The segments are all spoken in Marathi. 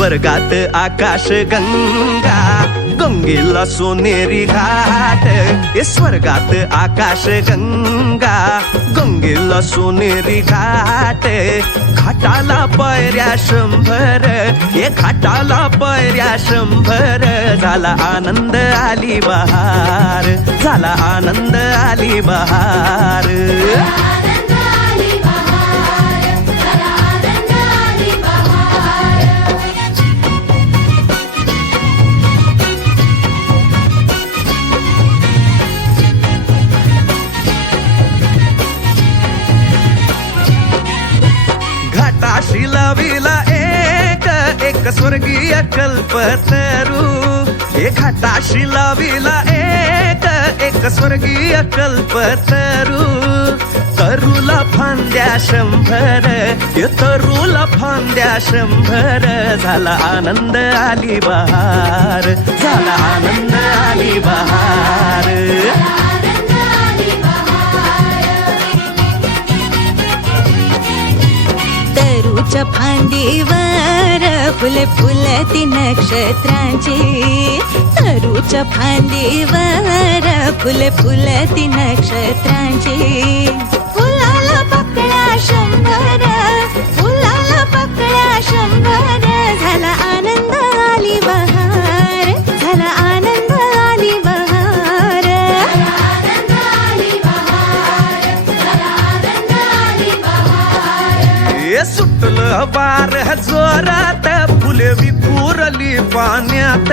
स्वर्गात आकाश गंगा, गंगेला सोनेरी घाट. स्वर्गात आकाश गंगा, गंगेला सोनेरी घाट. घाटाला पायऱ्या 100, घाटाला पायऱ्या 100. झाला आनंद आली बहार, झाला आनंद आली बहार. घाटाशी लाविला एक स्वर्गीय कल्पतरू. घाटाशी लाविला एक स्वर्गीय कल्पतरू. तरूला फांद्या 100, तरूला फांद्या 100. झाला आनंद आली बहार, झाला आनंद आली बहार. तरूच्या फांदीवर फुले फुलती नक्षत्रांची. तरूच्या फांदीवर फुले फुलती नक्षत्रांची. फुलाला पकड्या 100, फुलाला पकड्या 100. झाला आनंद आली बहार, झाला आनंद आली बहार. सुटलं वार जोरात, फुले विखुरली पाण्यात.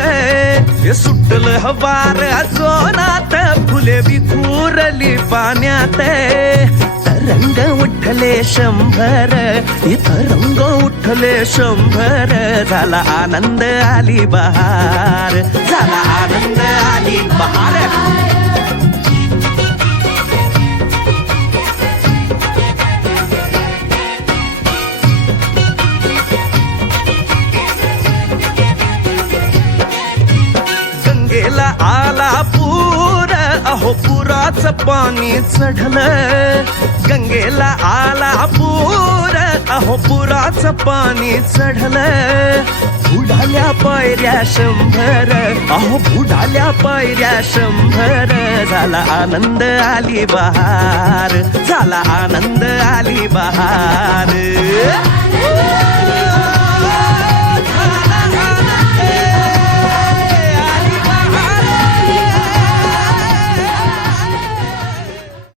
सुटलं वार जोरात, फुले विखुरली पाण्यात. तरंग उठले 100, तरंग उठले 100. झाला आनंद आली बहार, झाला आनंद आली बहार. गंगेला आला पूर, अहो पुराचं पाणी चढलं. गंगेला आला पूर, अहो पुराचं पाणी चढलं. बुडाल्या पायऱ्या 100, अहो बुडाल्या पायऱ्या 100. झाला आनंद आली बहार, झाला आनंद आली बहार.